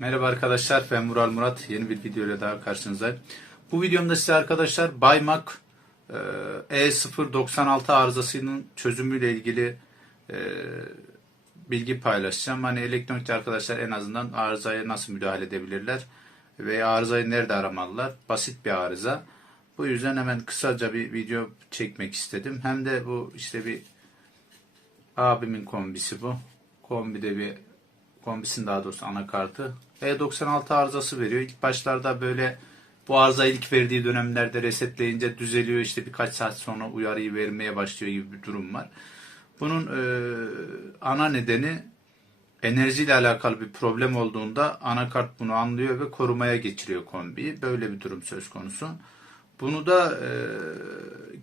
Merhaba arkadaşlar, ben Vural Murat. Yeni bir video ile daha karşınızdayım. Bu videomda size arkadaşlar Baymak E096 arızasının çözümüyle ilgili bilgi paylaşacağım. Hani elektronikçi arkadaşlar en azından arızaya nasıl müdahale edebilirler ve arızayı nerede aramalılar? Basit bir arıza. Bu yüzden hemen kısaca bir video çekmek istedim. Hem de bu işte bir abimin kombisi bu. Kombisinin daha doğrusu anakartı. E96 arızası veriyor. İlk başlarda böyle bu arıza ilk verdiği dönemlerde resetleyince düzeliyor. İşte birkaç saat sonra uyarıyı vermeye başlıyor gibi bir durum var. Bunun ana nedeni enerjiyle alakalı bir problem olduğunda anakart bunu anlıyor ve korumaya geçiriyor kombiyi. Böyle bir durum söz konusu. Bunu da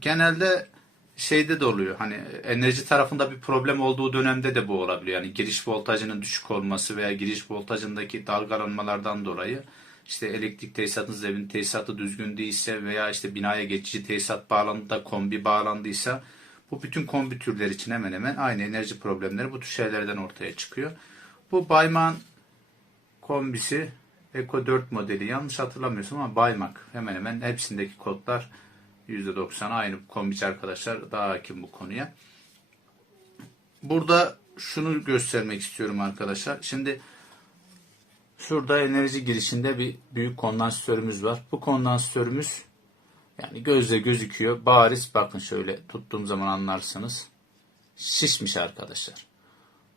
genelde şeyde de oluyor. Hani enerji tarafında bir problem olduğu dönemde de bu olabiliyor. Yani giriş voltajının düşük olması veya giriş voltajındaki dalgalanmalardan dolayı işte elektrik tesisatınız, evin tesisatı düzgün değilse veya işte binaya geçici tesisat bağlandı da kombi bağlandıysa bu bütün kombi türleri için hemen hemen aynı enerji problemleri bu tür şeylerden ortaya çıkıyor. Bu Baymak'ın kombisi Eco 4 modeli, yanlış hatırlamıyorsam ama Baymak hemen hemen hepsindeki kodlar %90 aynı. Kombici arkadaşlar daha hakim bu konuya. Burada şunu göstermek istiyorum arkadaşlar. Şimdi şurada enerji girişinde bir büyük kondansatörümüz var. Bu kondansatörümüz yani gözle gözüküyor. Bariz, bakın şöyle tuttuğum zaman anlarsınız. Şişmiş arkadaşlar.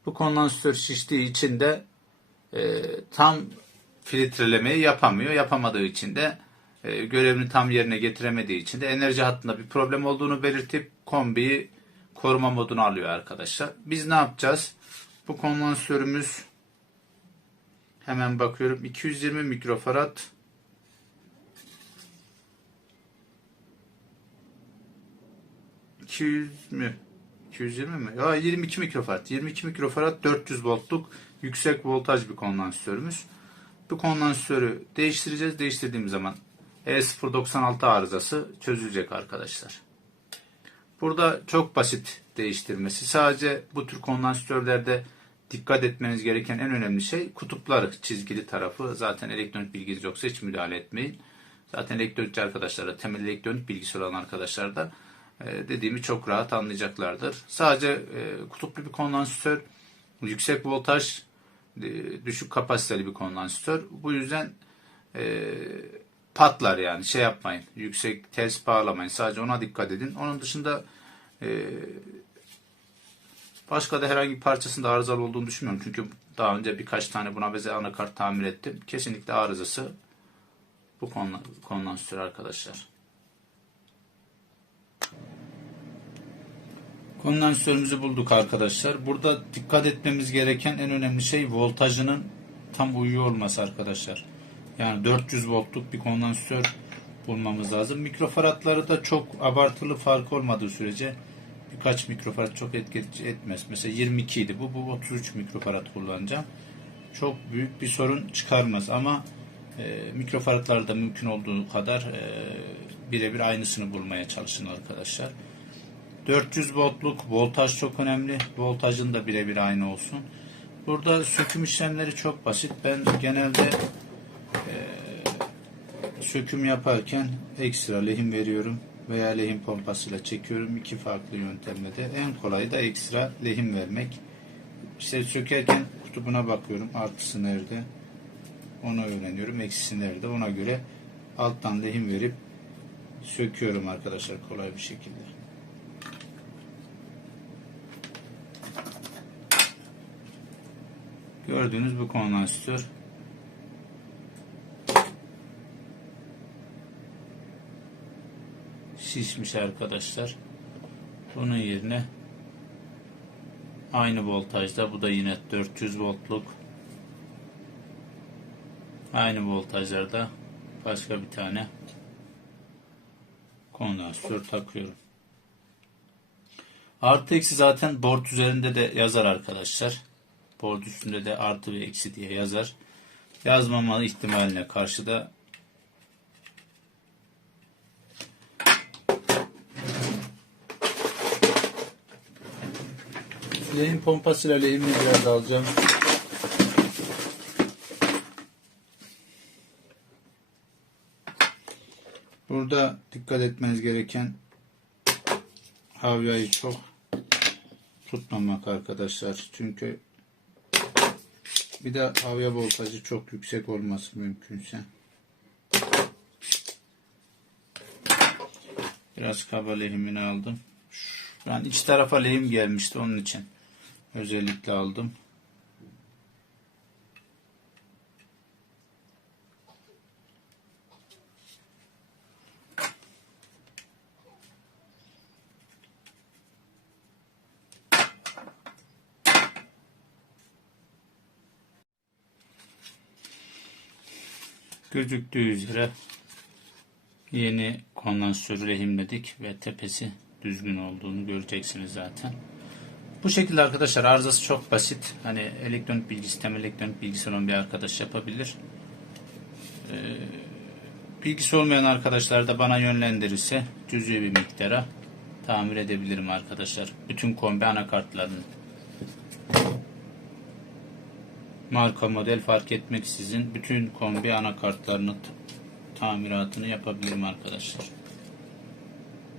Bu kondansatör şiştiği için de tam filtrelemeyi yapamıyor. Yapamadığı için de görevini tam yerine getiremediği için de enerji hattında bir problem olduğunu belirtip kombiyi koruma moduna alıyor arkadaşlar. Biz ne yapacağız? Bu kondansatörümüz, hemen bakıyorum, 220 mikrofarad 200 mü? 220 mi? Ya 22 mikrofarad. 22 mikrofarad 400 voltluk yüksek voltaj bir kondansatörümüz. Bu kondansatörü değiştireceğiz. Değiştirdiğimiz zaman E096 arızası çözülecek arkadaşlar. Burada çok basit değiştirmesi. Sadece bu tür kondansatörlerde dikkat etmeniz gereken en önemli şey kutupları, çizgili tarafı. Zaten elektronik bilginiz yoksa hiç müdahale etmeyin. Zaten elektronikçi arkadaşlar, temel elektronik bilgisi olan arkadaşlar da dediğimi çok rahat anlayacaklardır. Sadece kutuplu bir kondansatör, yüksek voltaj, düşük kapasiteli bir kondansatör. Bu yüzden patlar, yani şey yapmayın. Yüksek ters bağlamayın. Sadece ona dikkat edin. Onun dışında başka da herhangi bir parçasında arızalı olduğunu düşünmüyorum. Çünkü daha önce birkaç tane buna benzer anakart tamir ettim. Kesinlikle arızası bu kondansatör arkadaşlar. Kondansatörümüzü bulduk arkadaşlar. Burada dikkat etmemiz gereken en önemli şey voltajının tam uyuyor olması arkadaşlar. Yani 400 voltluk bir kondansatör bulmamız lazım. Mikrofaradları da çok abartılı fark olmadığı sürece birkaç mikrofarad çok etki etmez. Mesela 22 idi bu 33 mikrofarad kullanacağım. Çok büyük bir sorun çıkarmaz ama mikrofaradlarda mümkün olduğu kadar birebir aynısını bulmaya çalışın arkadaşlar. 400 voltluk voltaj çok önemli. Voltajın da birebir aynı olsun. Burada söküm işlemleri çok basit. Ben genelde söküm yaparken ekstra lehim veriyorum veya lehim pompasıyla çekiyorum. İki farklı yöntemle de. En kolayı da ekstra lehim vermek. İşte sökerken kutubuna bakıyorum. Artısı nerede? Onu öğreniyorum. Eksisi nerede? Ona göre alttan lehim verip söküyorum arkadaşlar kolay bir şekilde. Gördüğünüz bu kondansatör şişmiş arkadaşlar. Bunun yerine aynı voltajda, bu da yine 400 voltluk, aynı voltajlarda başka bir tane kondansatör takıyorum. Artı eksi zaten board üzerinde de yazar arkadaşlar. Board üstünde de artı ve eksi diye yazar. Yazmama ihtimaline karşı da lehim pompasıyla lehimini biraz alacağım. Burada dikkat etmeniz gereken havyayı çok tutmamak arkadaşlar. Çünkü bir de havya voltajı çok yüksek olması mümkünse. Biraz kaba lehimini aldım. Ben iç tarafa lehim gelmişti, onun için özellikle aldım. Gözüktüğü üzere yeni kondansatörü lehimledik ve tepesi düzgün olduğunu göreceksiniz zaten. Bu şekilde arkadaşlar, arızası çok basit. Hani elektronik bilgi sistemi, elektronik bilgisi olan bir arkadaş yapabilir. Bilgisi olmayan arkadaşlar da bana yönlendirirse cüzi bir miktara tamir edebilirim arkadaşlar. Bütün kombi anakartlarını. Marka model fark etmeksizin bütün kombi anakartlarını tamiratını yapabilirim arkadaşlar.